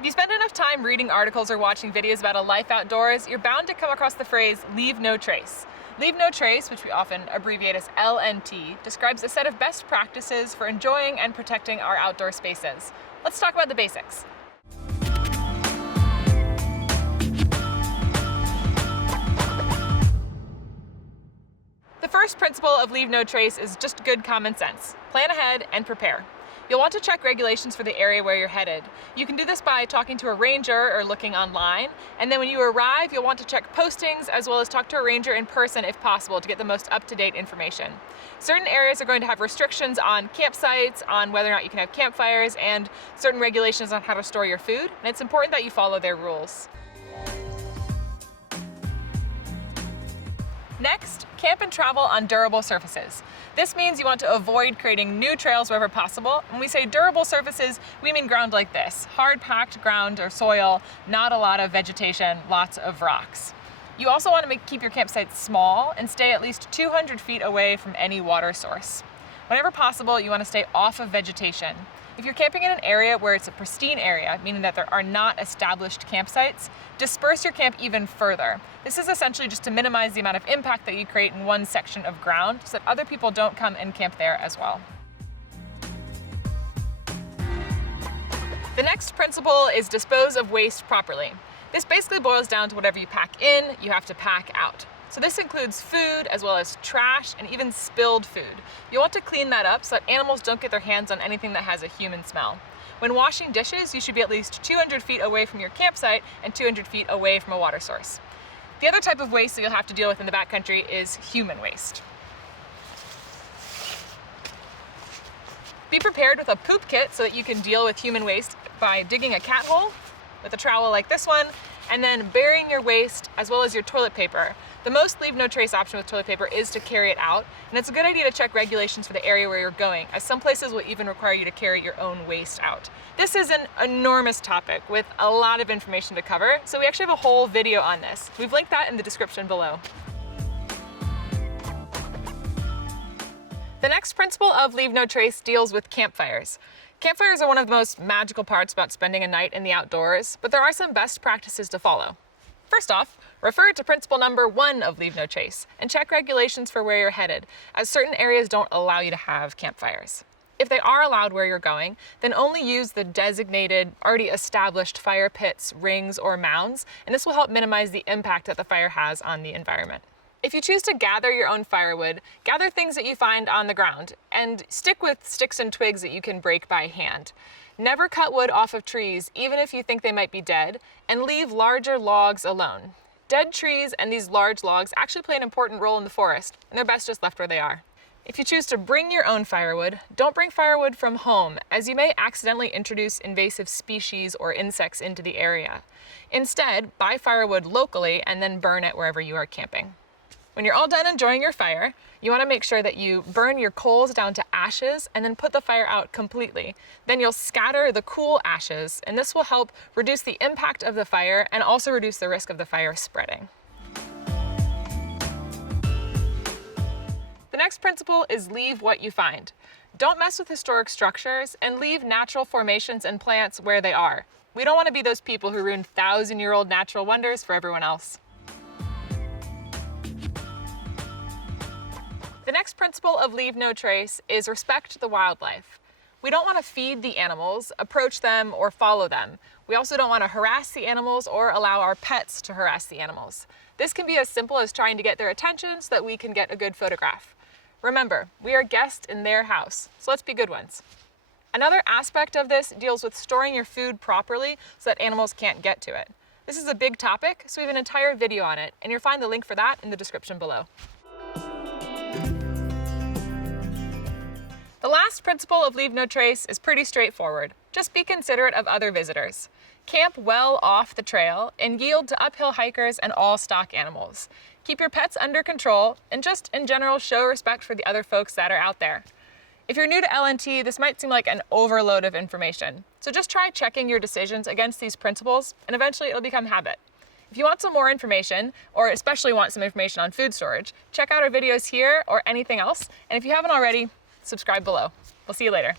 If you spend enough time reading articles or watching videos about a life outdoors, you're bound to come across the phrase, leave no trace. Leave no trace, which we often abbreviate as LNT, describes a set of best practices for enjoying and protecting our outdoor spaces. Let's talk about the basics. The first principle of leave no trace is just good common sense. Plan ahead and prepare. You'll want to check regulations for the area where you're headed. You can do this by talking to a ranger or looking online, and then when you arrive, you'll want to check postings as well as talk to a ranger in person if possible to get the most up-to-date information. Certain areas are going to have restrictions on campsites, on whether or not you can have campfires, and certain regulations on how to store your food, and it's important that you follow their rules. Next, camp and travel on durable surfaces. This means you want to avoid creating new trails wherever possible. When we say durable surfaces, we mean ground like this, hard-packed ground or soil, not a lot of vegetation, lots of rocks. You also want to keep your campsite small and stay at least 200 feet away from any water source. Whenever possible, you want to stay off of vegetation. If you're camping in an area where it's a pristine area, meaning that there are not established campsites, disperse your camp even further. This is essentially just to minimize the amount of impact that you create in one section of ground so that other people don't come and camp there as well. The next principle is dispose of waste properly. This basically boils down to whatever you pack in, you have to pack out. So this includes food as well as trash and even spilled food. You'll want to clean that up so that animals don't get their hands on anything that has a human smell. When washing dishes, you should be at least 200 feet away from your campsite and 200 feet away from a water source. The other type of waste that you'll have to deal with in the backcountry is human waste. Be prepared with a poop kit so that you can deal with human waste by digging a cat hole with a trowel like this one, and then burying your waste as well as your toilet paper. The most leave no trace option with toilet paper is to carry it out, and it's a good idea to check regulations for the area where you're going, as some places will even require you to carry your own waste out. This is an enormous topic with a lot of information to cover, so we actually have a whole video on this. We've linked that in the description below. The next principle of leave no trace deals with campfires. Campfires are one of the most magical parts about spending a night in the outdoors, but there are some best practices to follow. First off, refer to principle number 1 of leave no trace and check regulations for where you're headed, as certain areas don't allow you to have campfires. If they are allowed where you're going, then only use the designated, already established fire pits, rings, or mounds, and this will help minimize the impact that the fire has on the environment. If you choose to gather your own firewood, gather things that you find on the ground and stick with sticks and twigs that you can break by hand. Never cut wood off of trees, even if you think they might be dead, and leave larger logs alone. Dead trees and these large logs actually play an important role in the forest, and they're best just left where they are. If you choose to bring your own firewood, don't bring firewood from home, as you may accidentally introduce invasive species or insects into the area. Instead, buy firewood locally and then burn it wherever you are camping. When you're all done enjoying your fire, you want to make sure that you burn your coals down to ashes and then put the fire out completely. Then you'll scatter the cool ashes, and this will help reduce the impact of the fire and also reduce the risk of the fire spreading. The next principle is leave what you find. Don't mess with historic structures and leave natural formations and plants where they are. We don't want to be those people who ruin 1,000-year-old natural wonders for everyone else. The next principle of leave no trace is respect the wildlife. We don't want to feed the animals, approach them, or follow them. We also don't want to harass the animals or allow our pets to harass the animals. This can be as simple as trying to get their attention so that we can get a good photograph. Remember, we are guests in their house, so let's be good ones. Another aspect of this deals with storing your food properly so that animals can't get to it. This is a big topic, so we have an entire video on it, and you'll find the link for that in the description below. The last principle of leave no trace is pretty straightforward. Just be considerate of other visitors. Camp well off the trail and yield to uphill hikers and all stock animals. Keep your pets under control and just in general show respect for the other folks that are out there. If you're new to LNT, this might seem like an overload of information. So just try checking your decisions against these principles and eventually it'll become habit. If you want some more information, or especially want some information on food storage, check out our videos here or anything else. And if you haven't already, subscribe below. We'll see you later.